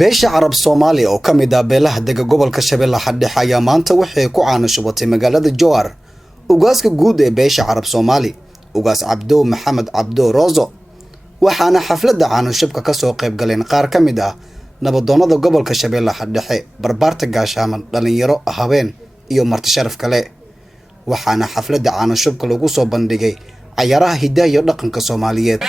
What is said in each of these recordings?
beesha carab Soomaali oo kamid ah beelaha dega gobolka Shabeellaha Dhexe ayaa maanta waxay ku caanashubatay magaalada Jowhar ugaaska guud ee beesha carab Soomaali ugaas Cabdo Maxamed Cabdo Rozo waxaana xafladda caanashubka ka soo qayb galeen qaar kamid ah nabadoonnada gobolka Shabeellaha Dhexe barbaarta gaashaaman dhalinyaro haween iyo marti sharaf kale waxaana xafladda caanashubka lagu soo bandhigay ciyaaraha hidaha iyo dhaqanka Soomaaliyeed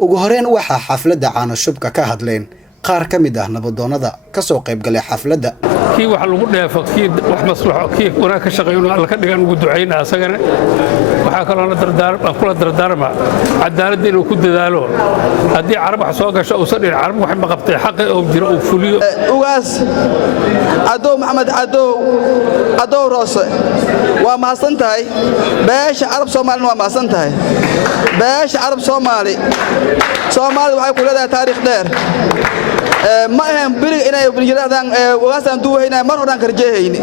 ugu horeen waxaa xafladda caanashubka ka hadleen qaar kamid ah nabadoonnada ka soo qayb galay xafladda kii wax lagu dheefo kii wax maslaxo kii wanaag ka shaqeeyo alla ka dhigan ugu duceeyna asagana waxa kale oo kula dardaarma cadaalad inuu ku dadaalo hadii carab wax soo gasho oo saddex carab wax ma qabtay xaq oo jiro oo fuliyo ugaas Cabdo Maxamed Cabdo Rozo waa maasantahay beesha carab Soomaali waa maasantahay beesha carab Soomaali waxay ku leedahay taariikh dheer ma ahan bariga inay biljiraadan ugaasan duuheynaa mar horan karjeeyni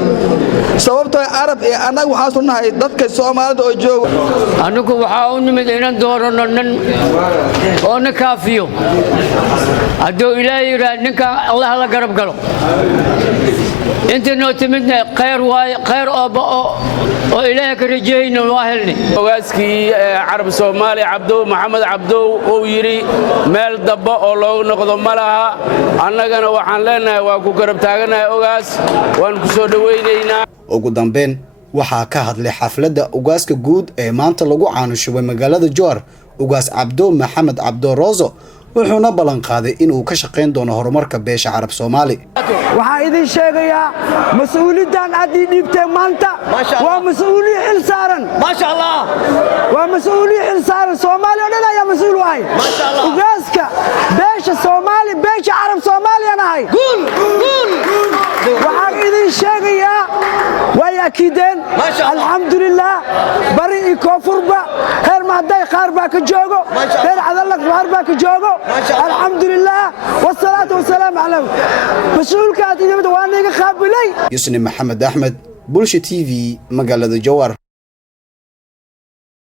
sababtoo arab ee anagu waxaan sunnahay dadka Soomaalida oo jooga anigu waxa uu nimid inaan doorano nin oo nakaafiyo haduu ilaahay yiraahdo ninka Allah la garab galo inta noo timidna khayr waay khayr oo ilaahay ka rajeeyno waahelni ogaaskii carab Soomaali Cabdo Maxamed Cabdo oo yiri meel daba oo loo noqdo malaha annagana waxaan leenahay waa ku garab taaganahay ogaas waan ku soo dhaweynaynaa ugu dambeyn waxaa ka hadlay xafladda ugaaska guud ee maanta lagu caanashubay magaalada Jowhar ugaas Cabdo Maxamed Cabdo Rozo wuxuuna balan qaaday inuu ka shaqeyn doono horumarka beesha carab Soomaali waxaa idin sheegayaa mas'uuliyadan aad dhiibtay maanta waa mas'uuliyad xil saaran ma sha Allah waa mas'uuliyad xil saaran Soomaali oo dhan ayaa mas'uul wahay ugaaska beesha Soomaali beesha carab Soomaali anahay waxaan idin sheegayaa way akideen alxamdulillah bari koonfurba heer maaday qaar baa ka joogo heer cadalad qaar baa ka joogo alxamdulillah wasalaatu wasalaamu alayhi mas'uulka aad idin waa niga qaabilay Yusni Maxamed Ahmed Bulsho TV magaalada Jowhar